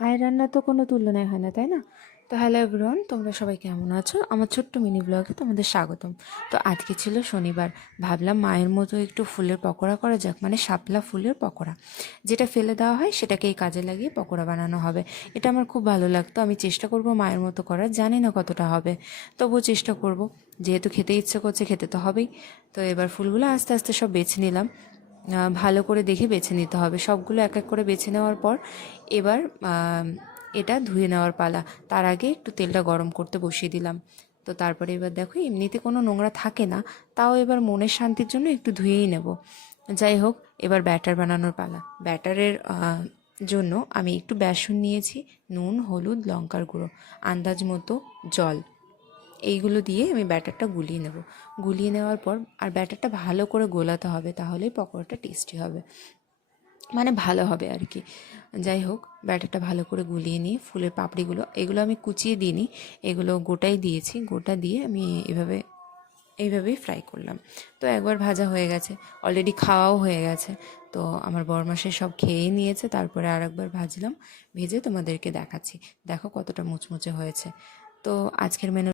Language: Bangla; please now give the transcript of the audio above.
মায়ের রান্না তো কোনো তুলনায় হয় না, তাই না? তো হ্যালো এভরিওয়ান, তোমরা সবাই কেমন আছো? আমার ছোট্ট মিনি ব্লগে তোমাদের স্বাগতম। তো আজকে ছিল শনিবার, ভাবলাম মায়ের মতো একটু ফুলের পকোড়া করা যাক মানে শাপলা ফুলের পকোড়া। যেটা ফেলে দেওয়া হয়, সেটাকেই কাজে লাগিয়ে পকোড়া বানানো হবে। এটা আমার খুব ভালো লাগতো, আমি চেষ্টা করব মায়ের মতো করার, জানি না কতটা হবে। তবুও চেষ্টা করব, যেহেতু খেতে ইচ্ছে করছে, খেতে তো হবেই। তো এবার ফুলগুলো আস্তে আস্তে সব বেছে নিলাম। ভালো করে দেখে বেছে নিতে হবে। সবগুলো এক এক করে বেছে নেওয়ার পর এবার এটা ধুয়ে নেওয়ার পালা। তার আগে একটু তেলটা গরম করতে বসিয়ে দিলাম। তো তারপরে এবার দেখো, এমনিতে কোনো নোংরা থাকে না, তাও এবার মনের শান্তির জন্য একটু ধুয়েই নেব। যাই হোক, এবার ব্যাটার বানানোর পালা। ব্যাটারের জন্য আমি একটু বেসন নিয়েছি, নুন, হলুদ, লঙ্কার গুঁড়ো, আন্দাজ মতো জল। এইগুলো দিয়ে আমি ব্যাটারটা গুলিয়ে নেব। গুলিয়ে নেওয়ার পর আর ব্যাটারটা ভালো করে গোলাতে হবে, তাহলেই পকোড়াটা টেস্টি হবে। মানে ভালো হবে আর কি। যাই হোক, ব্যাটারটা ভালো করে গুলিয়ে নিয়ে ফুলের পাপড়িগুলো, এগুলো আমি কুচিয়ে দিইনি, এগুলো গোটাই দিয়েছি, গোটা দিয়ে আমি এভাবে, এইভাবেই ফ্রাই করলাম। তো একবার ভাজা হয়ে গেছে অলরেডি খাওয়াও হয়ে গেছে। তো আমার বরমাসে সব খেয়েই নিয়েছে, তারপরে আর একবার ভাজলাম, ভেজে তোমাদেরকে দেখাচ্ছি। দেখো কতটা মুচমুচে হয়েছে। তো আজকের মেনু